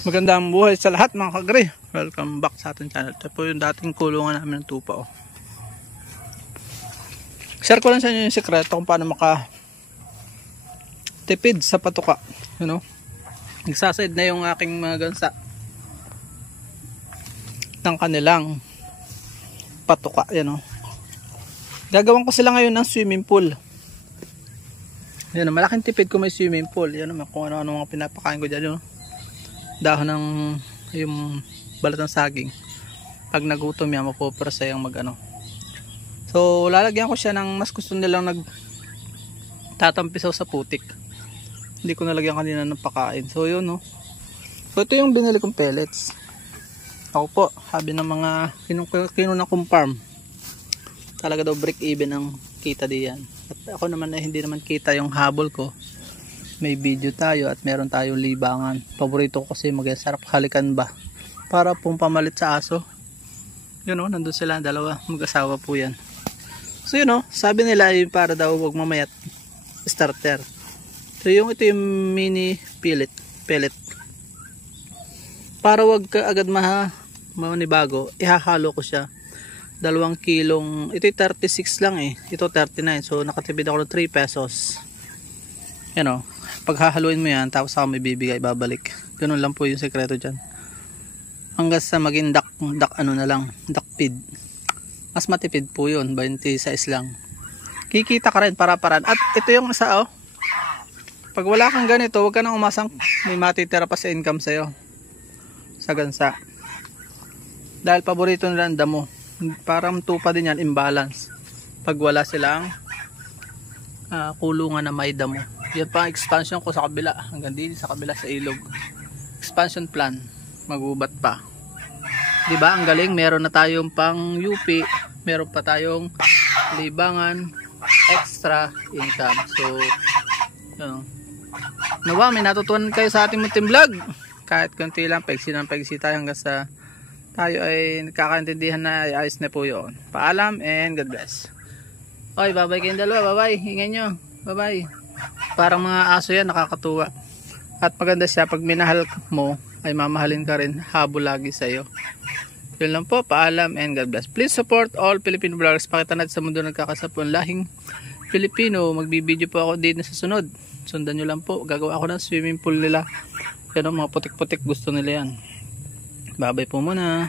Magandang buhay sa lahat mga kagre. Welcome back sa ating channel. Ito po yung dating kulungan namin ng tupa. Share ko lang sa inyo yung sekreto kung paano makatipid sa patuka. Nagsasaid na yung aking mga gansa ng kanilang patuka. Gagawin ko sila ngayon ng swimming pool. Malaking tipid ko may swimming pool. Kung ano-ano mga pinapakain ko dyan. Dahon ng yung balat ng saging. Pag nagutom yan, mapuprasa yung So lalagyan ko siya ng mas gusto nilang nagtatampisaw sa putik. Hindi ko nalagyan kanina ng pakain. So yun So ito yung binili kong pellets. Ako po, sabi ng mga kinuna kong farm, talaga daw break even ang kita diyan. At ako naman hindi naman kita yung habol ko. May video tayo at meron tayong libangan. Paborito ko kasi sarap halikan ba para pong pamalit sa aso. Nandun sila, dalawa, mag-asawa po yan. So sabi nila ay para daw wag mamayat starter. So ito yung mini pellet. Para wag ka agad manibago, ihahalo ko siya. 2 kilong, ito 36 lang ito 39, so nakatipid ako ng 3 pesos. Paghahaluin mo yan, tapos ako may bibigay, babalik. Ganun lang po yung sekreto dyan. Hanggang sa maging duck feed. Mas matipid po yun, 26 lang. Kikita ka rin, para-paran. At ito yung isa pag wala kang ganito, huwag ka nang umasang may matitira pa sa income sa'yo. Sa gansa. Dahil paborito nila ang damo. Parang tupa din yan, imbalance. Pag wala silang kulungan na may damo. Yan pa expansion ko sa kabila, hanggang din sa kabila sa ilog. Expansion plan, magubat pa. 'Di ba? Ang galing, meron na tayong pang UP, meron pa tayong libangan, extra income. So, nawa may natutunan kayo sa ating munting vlog. Kahit konti lang, paigsi tayo hanggang sa tayo ay nagkakaintindihan na, ayos na po 'yon. Paalam and God bless. Oy, bye-bye kayong dalawa, bye-bye. Ingay nyo, bye-bye. Parang mga aso yan, nakakatuwa. At maganda siya, pag minahal mo ay mamahalin ka rin, habol lagi sa'yo. Yun lang po, paalam and God bless. Please support all Filipino vloggers. Pakita natin sa mundo nagkakasapon lahing Filipino. Magbibideo po ako dito sa sunod. Sundan nyo lang po, gagawa ako ng swimming pool nila. Mga putik-putik, gusto nila yan. Bye-bye po muna.